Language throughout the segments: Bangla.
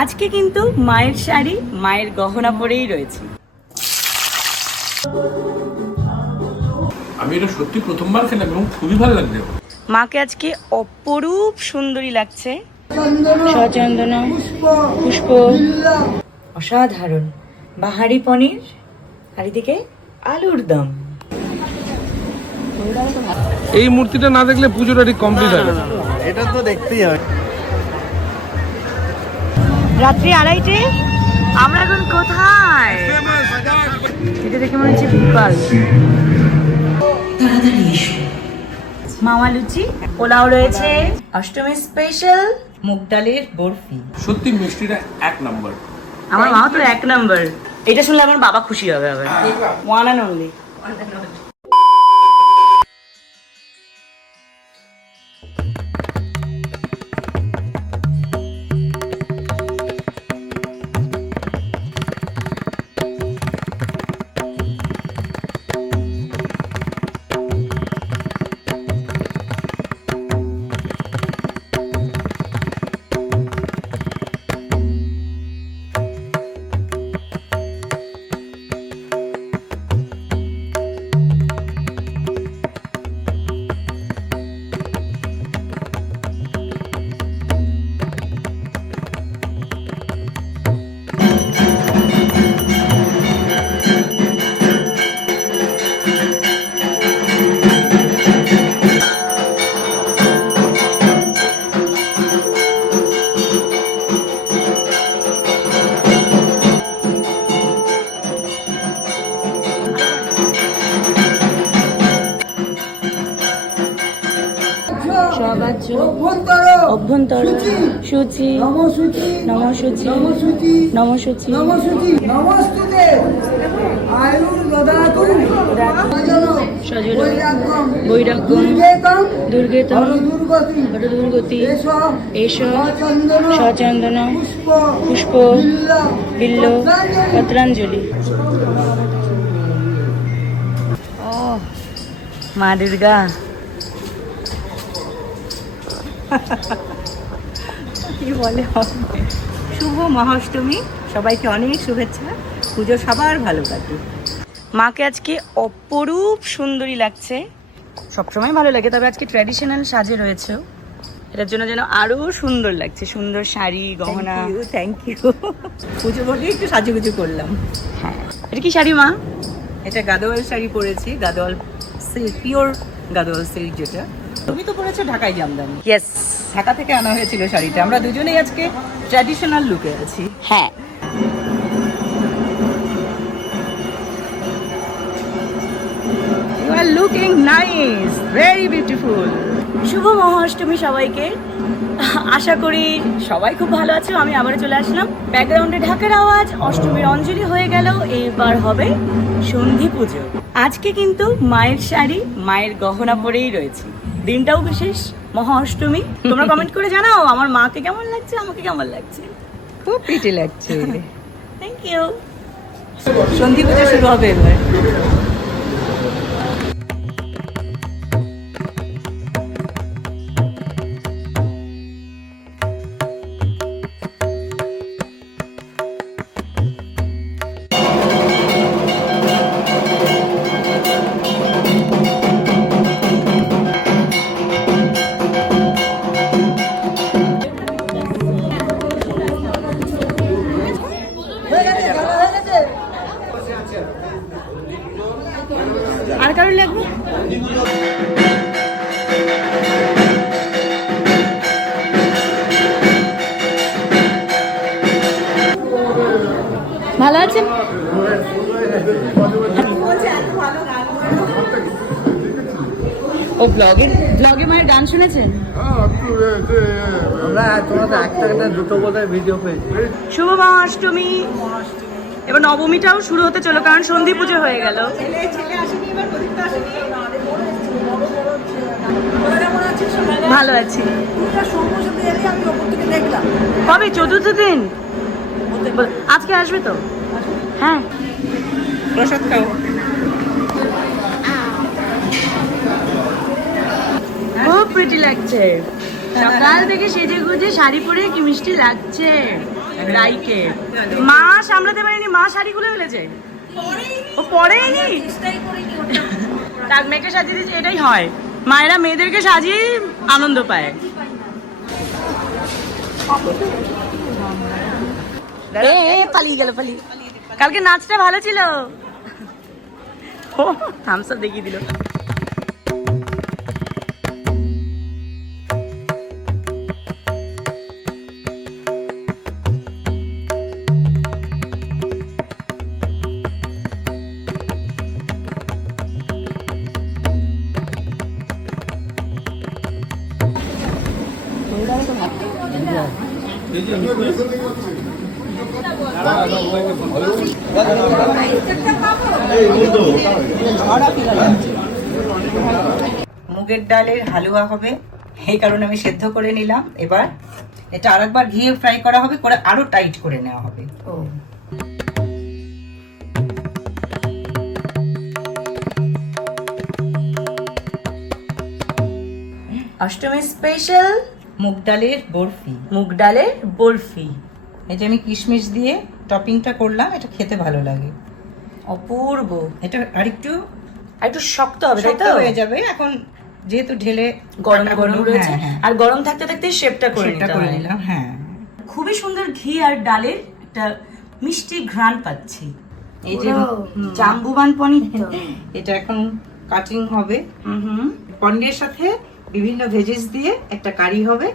আজকে কিন্তু মায়ের শাড়ি মায়ের গহনা পরেই রয়েছে। আমি এটা সত্যি প্রথমবার খেলাম এবং খুবই ভালো লাগছে। মাকে আজকে অপরূপ সুন্দরী লাগছে। সচন্দন পুষ্প অসাধারণ বাহারি পনির আর এদিকে আলুর দম। এই মূর্তিটা না দেখলে পুজোটা ঠিক কমপ্লিট হবে না। এটা তো দেখতেই হবে। রাত্রি 2:30 আমরা এখন কোথায়? এটা দেখে মনে হচ্ছে বিকাল। তাড়াতাড়ি এসো। মামা লুচি, পোলাও রয়েছে, অষ্টমী স্পেশাল মুগ ডালের বরফি। সত্যি মিষ্টিটা এক নাম্বার। আমার মা তো 1 নাম্বার। এটা শুনলে আমার বাবা খুশি হবে আবার। One and only. অভ্যন্তর সূচি নমসূচি নমসূচি নমস্তুতে আয়ুর্দদাতু সজল বৈরাগ্যম দুর্গেতম দুর্গতি এষ সচন্দন পুষ্প বিল্ল পত্রাঞ্জলি। ও মা দুর্গা, কি বলে শুভ মহাষ্টমী, সবাইকে অনেক শুভেচ্ছা। পুজো সবার ভালো কাটুক। মাকে আজকে অপরূপ সুন্দরী লাগছে। সবসময় ভালো লাগে, তবে আজকে ট্র্যাডিশনাল সাজে রয়েছে। এটার জন্য যেন আরো সুন্দর লাগছে। সুন্দর শাড়ি গহনা। Thank you. পুজো বলে একটু সাজুগুজু করলাম। হ্যাঁ, এটা কি শাড়ি মা? এটা গাদোয়াল শাড়ি পরেছি, Gadwal silk, pure Gadwal silk যেটা। তুমি তো পরেছো ঢাকাই জামদানি। ইয়েস, ঢাকা থেকে আনা হয়েছিল শাড়িটা। আমরা দুজনেই আজকে ট্র্যাডিশনাল লুকে আছি। হ্যাঁ, you are looking nice, very beautiful. শুভ মহাষ্টমী সবাইকে। আশা করি সবাই খুব ভালো আছো। আমি আবার চলে আসলাম। ব্যাকগ্রাউন্ডে ঢাকার আওয়াজ, অষ্টমীর অঞ্জলি হয়ে গেল, এবার হবে সন্ধি পুজো। আজকে কিন্তু মায়ের শাড়ি মায়ের গহনা পরেই রয়েছে। দিনটাও বিশেষ, মহা অষ্টমী। তোমরা কমেন্ট করে জানাও আমার মাকে কেমন লাগছে, আমাকে কেমন লাগছে। খুব প্রিটি লাগছে। Thank you. সন্ধি পুজো শুরু হবে এবার। আর কারোর লাগবে? ভালো আছেন? ও ব্লগে মায়ের গান শুনেছেন? আমরা তোমরা তো একটা দুটো বলে ভিডিও পেয়েছি। শুভ মহাষ্টমী। এবার নবমীটাও শুরু হতে চলো, কারণ সন্ধি পুজো হয়ে গেল। ভালো আছি। কবে? 4th দিন। আজকে আসবে তো? হ্যাঁ, প্রসাদ খাও। খুব প্রিটি লাগছে। সকাল থেকে সেজে গুজে শাড়ি পরে কি মিষ্টি লাগছে। রাইকে মা সামলাতে পারেনি, মা শাড়িগুলো ফেলেছে, ও পরেনি। তার মেয়েকে সাজিয়ে দিয়েছে, এটাই হয়, মায়েরা মেয়েদেরকে সাজিয়ে আনন্দ পায়। পালিয়ে গেল, পালিয়ে। কালকে নাচটা ভালো ছিল, ও থামস আপ দেখিয়ে দিল। মুগের ডালের হালুয়া হবে, এই কারণে আমি সেদ্ধ করে নিলাম। এবার এটা আরেকবার ঘিয়ে ফ্রাই করা হবে, করে আরো টাইট করে নেওয়া হবে। অষ্টমী স্পেশাল মুগ ডালের বরফি, মুগ ডালের বরফি। এই যে আমি কিশমিশ দিয়ে টপিংটা করলাম, এটা খেতে ভালো লাগে, অপূর্ব। এটা আরেকটু শক্ত হবে, তাই তো? হয়ে যাবে এখন, যেহেতু ঢেলে গরম গরম রয়েছে, আর গরম থাকতে থাকতে শেপটা করে নিলাম। হ্যাঁ, খুবই সুন্দর ঘি আর ডালের একটা মিষ্টি ঘ্রাণ পাচ্ছি। এই যে জাম্বুবান পনির, এটা এখন কাটিং হবে। পনিরের সাথে বিভিন্ন ভেজিস দিয়ে একটা কারি হবে,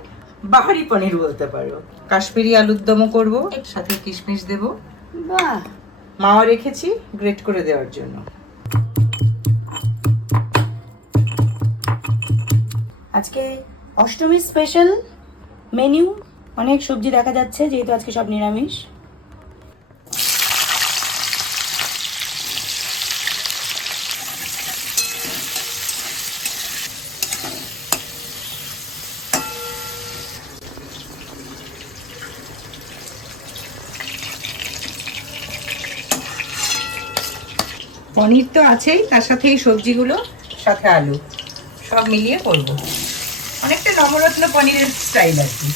বাহারি পনির বলতে পারো। কাশ্মীরি আলুর দমও করবো, সাথে কিশমিশ দেবো। বাহ, মাও রেখেছি গ্রেট করে দেওয়ার জন্য। আজকে অষ্টমী স্পেশাল মেনু, অনেক সবজি দেখা যাচ্ছে, যেহেতু আজকে সব নিরামিষ। পনির তো আছেই, তার সাথে এই সবজিগুলো, সাথে আলু, সব মিলিয়ে করব। অনেকটা নবরত্ন পনিরের স্টাইল আর কি।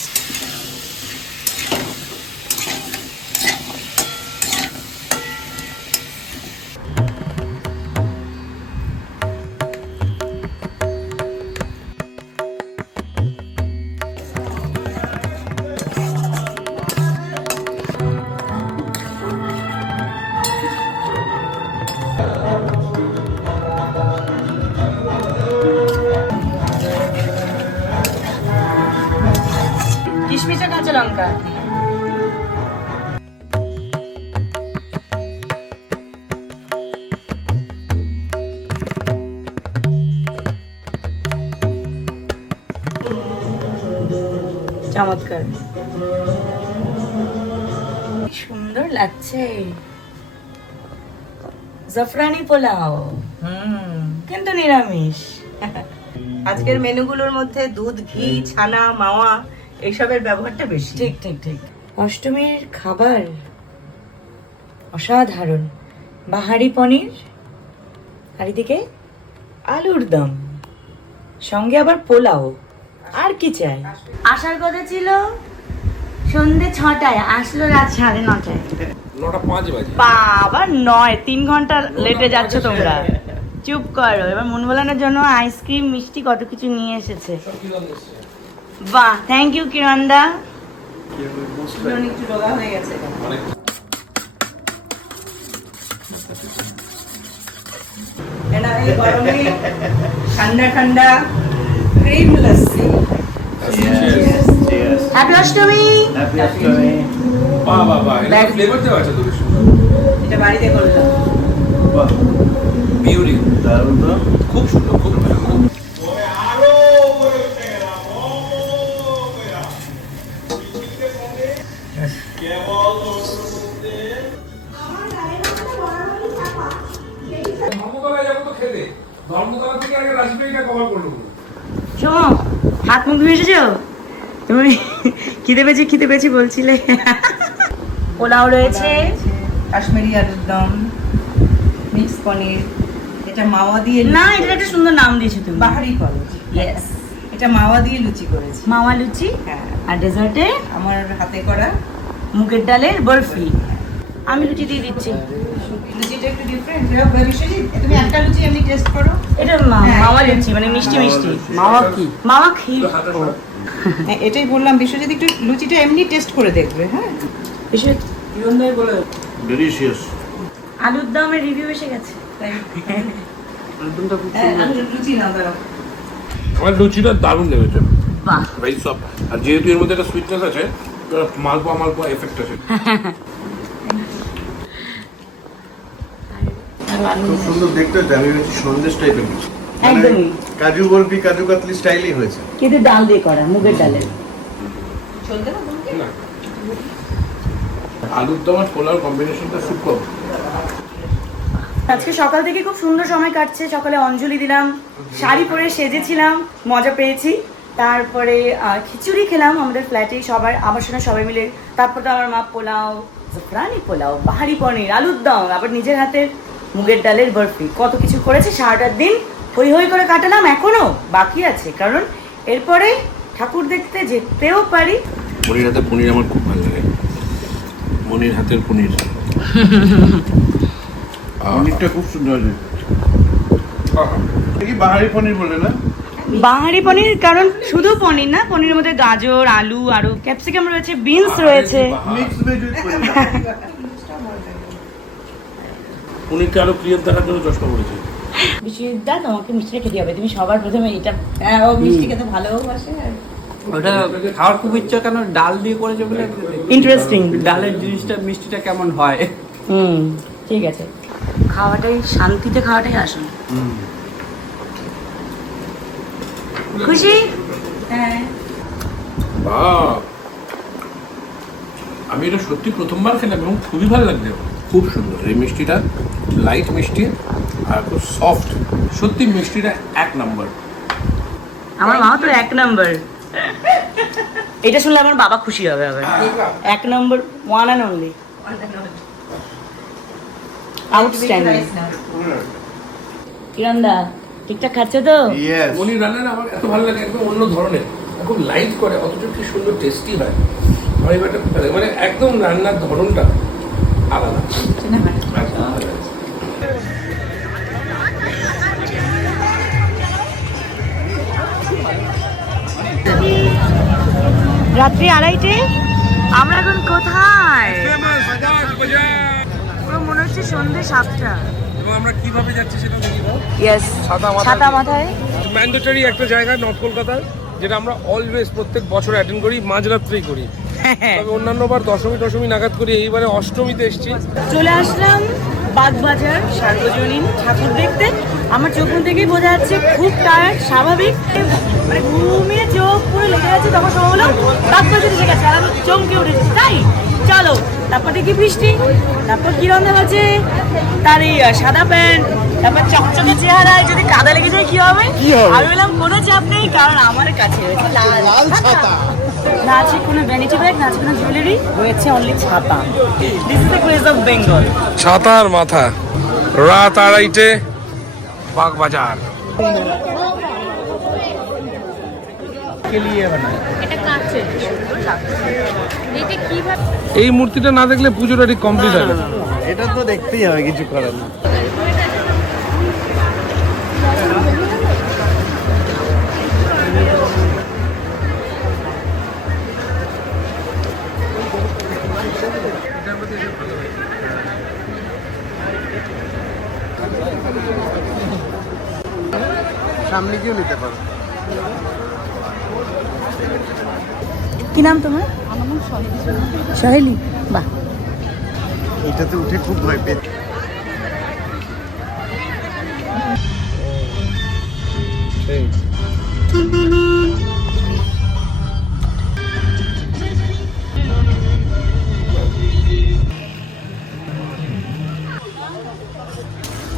কিশমিশা, কাঁচা লঙ্কা, চমৎকার, সুন্দর লাগছে। জাফরানি পোলাও, কিন্তু নিরামিষ। আজকের মেনুগুলোর মধ্যে দুধ, ঘি, ছানা, মাওয়া এইসবের ব্যবহারটা বেশি। ঠিক ঠিক ঠিক। অষ্টমীর খাবার অসাধারণ, বাহারি পনির, আর এদিকে আলুর দম, সঙ্গে আবার পোলাও। আর কি চাই? আসার কথা ছিল সন্ধ্যে 6টায়, আসলো রাত 9:30। 9:05 বাজে। বাবা 3 ঘন্টা লেটে যাচ্ছ তোমরা। চুপ করো। এবার মন ভোলানোর জন্য আইসক্রিম, মিষ্টি, কত কিছু নিয়ে এসেছে। বাহ, থ্যাংক ইউ কিরণদা। একটু রোগা হয়ে গেছে। গরমে ঠান্ডা ঠান্ডা ক্রিম লস্যি। হ্যাপি অষ্টমী। বাহ বাহ বাহ, এটা ফ্লেভার দেওয়া আছে তো বেশ। এটা বাড়িতে করলাম। বাহ, বিউটিফুল, দারুণ তো, খুব সুন্দর, খুব সুন্দর। শোনো, হাত মুখ ধুয়ে এসেছো তুমি? খিদে পেয়েছি বলছিলে। পোলাও রয়েছে, কাশ্মীরি আলুর দম, মিক্স পনির, এটা মাওয়া দিয়ে, না এটা একটা সুন্দর নাম দিয়েছো তুমি, বাহারি পনির। ইয়েস, এটা মাওয়া দিয়ে লুচি করেছি। মাওয়া লুচি। হ্যাঁ। আর ডেজার্টে আমার হাতে করা মুগের ডালের বরফি। আমি লুচি দিয়ে দিচ্ছি। লুচিটা একটু ডিফারেন্ট। তুমি একটা লুচি এমনি টেস্ট করো। এটা হ্যাঁ, মাওয়া লুচি, মানে মিষ্টি মিষ্টি। মাওয়া কি? মাওয়া ক্ষীর। হ্যাঁ, এটাই বললাম বিশ্বজিৎ একটু লুচিটা এমনি টেস্ট করে দেখবে। হ্যাঁ, বিশ্বজিৎ, ডেলিশিয়াস। আলুর দমের রিভিউ এসে গেছে। একদমটা খুব হ্যাঁ, সুন্দর। আমি লুচি না দাঁড়াও। আমার লুচিটা দারুণ লেগেছে, বাহ, ভেরি সফট। আর যেহেতু এর মধ্যে একটা সুইটনেস আছে, মালপোয়া মালপোয়া এফেক্ট আছে। খুব সুন্দর দেখতে হচ্ছে। আমি হচ্ছে সন্দেশ টাইপের কিছু, একদমই। কাজু বরফি কাজু কাতলি স্টাইলই হয়েছে। কিন্তু ডাল দিয়ে করা, মুগের ডালের। চলতে না তোমাকে? না, আলুর দম আর পোলার কম্বিনেশনটা সুপার। আজকে সকাল থেকে খুব সুন্দর সময় কাটছে। সকালে অঞ্জলি দিলাম, শাড়ি পরে সেজেছিলাম, মজা পেয়েছি। তারপরে খিচুড়ি খেলাম আমাদের ফ্ল্যাটে সবার, আমার সঙ্গে সবাই মিলে। তারপর তো আমার মা পোলাও, জাফরানি পোলাও, বাহারি পনির, আলুর দম, আবার নিজের হাতের মুগের ডালের বরফি, কত কিছু করেছে। সারাটার দিন হই হই করে কাটালাম। এখনো বাকি আছে, কারণ এরপরে ঠাকুর দেখতে যেতেও পারি। মনির হাতের পনির আমার খুব ভালো লাগে। মনির হাতের পনির, পনিরটা খুব সুন্দর হয়েছে। কি বাহারি পনির বলে না? বাহারি পনির, কারণ শুধু পনির না, পনিরের মধ্যে গাজর, আলু, আরো ক্যাপসিকাম রয়েছে, বিনস রয়েছে। মিক্স ভেজ উইথ পনির। পনিরকে আরো ক্লিয়ার দেখার জন্য চশমা পড়েছে। বিশ্বজিৎদা, তোমাকে মিষ্টিটা খেতে হবে। তুমি সবার প্রথমে এটা। হ্যাঁ, ও মিষ্টি খেতে ভালোবাসে। আর ওটা খাওয়ার খুব ইচ্ছা, কেন ডাল দিয়ে করেছে বলে। ইন্টারেস্টিং। ডালের জিনিসটা মিষ্টিটা কেমন হয়। ঠিক আছে, খাওয়াটাই শান্তিতে, খাওয়াটাই আসুন। খুশি? হ্যাঁ, বাহ, আমি এটা সত্যি প্রথমবার খেলাম এবং খুবই ভালো লাগছে। খুব সুন্দর এই মিষ্টিটা, লাইট মিষ্টি আর খুব সফট। সত্যি মিষ্টিটা এক নম্বর। আমার মা তো এক নাম্বার। এটা শুনলে আমার বাবা খুশি হবে আবার। এক নম্বর, one and only, outstanding. Rice now. কিরণদা, ঠিকঠাক খাচ্ছ তো? ইয়েস। পনির রান্নাটা আমার এত ভালো লাগে, একদম অন্য ধরনের, খুব লাইট করে, অথচ কি সুন্দর টেস্টি হয়। আমার এবারটা খুব ভালো লাগে, মানে একদম রান্নার ধরনটা আলাদা। রাত্রি 2:30, আমরা এখন কোথায়? পুরো মনে হচ্ছে সন্ধ্যে 7টা। এবং আমরা কিভাবে যাচ্ছি সেটা দেখিব। ইয়েস, ছাতা মাথায়। ম্যান্ডেটরি একটা জায়গা নর্থ কলকাতার, যেটা আমরা অলওয়েজ প্রত্যেক বছর অ্যাটেন্ড করি, মাঝরাত্রেই করি। তবে অন্যান্যবার দশমী নাগাদ করি, এইবারে অষ্টমীতে এসেছি। চলে আসলাম বাগবাজার সার্বজনীন ঠাকুর দেখতে। আমার চোখ থেকেই বোঝা যাচ্ছে খুব টায়ার্ড, স্বাভাবিক, মানে ঘুমিয়ে চোখ পুরো লেগে যাচ্ছে। তখন সময় হলো বাগবাজার এসে গেছে, আর আমি চমকে উঠেছি। তাই চলো, তারপর দেখি বৃষ্টি, তারপর কিরণদা বাজে, তার এই সাদা প্যান্ট, তারপর চকচকে চেহারায় যদি কাদা লেগে যায় কি হবে? আমি বললাম কোনো চাপ নেই, কারণ আমার কাছে রয়েছে লাল ছাতা। না আছে কোনো ভ্যানিটি ব্যাগ, না আছে কোনো জুয়েলারি, রয়েছে অনলি ছাতা। This is the craze of Bengal. ছাতার মাথা, রাত 2:30, বাগবাজার। এই মূর্তিটা না দেখলে পুজোটা ঠিক কমপ্লিট হবে না। এটা তো দেখতেই হবে, কিছু করার নেই। সামনে গিয়েও নিতে পারো। কি নাম তোমার? সাহেলি। বাহ, এটাতে উঠে খুব ভয় পেয়েছি।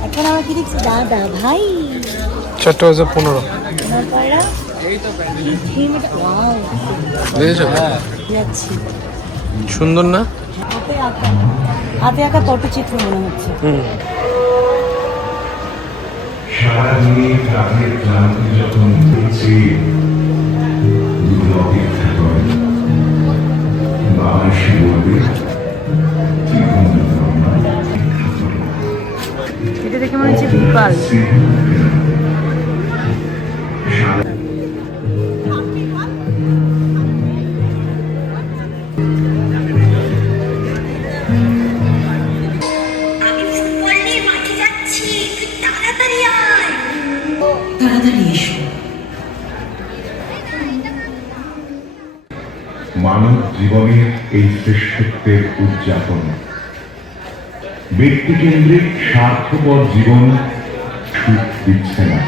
এখন আমার কি দেখছি, দাদা ভাই 4:15। যাচ্ছি। সুন্দর না? হাতে আঁকা পটচিত্র মনে হচ্ছে। সারাদিন রাতের ক্লান্তি যখন ঘুরছি, দুটো অপেক্ষা করে বাবা এসে বলবে পাল। আমি ফুটবল নিয়ে মাঠে যাচ্ছি, তুই তাড়াতাড়ি আয়। তাড়াতাড়ি এসো। মানব জীবনের এই শ্রেষ্ঠত্বের উদযাপন, ব্যক্তিকেন্দ্রিক স্বার্থপর জীবন সুখ দিচ্ছে না।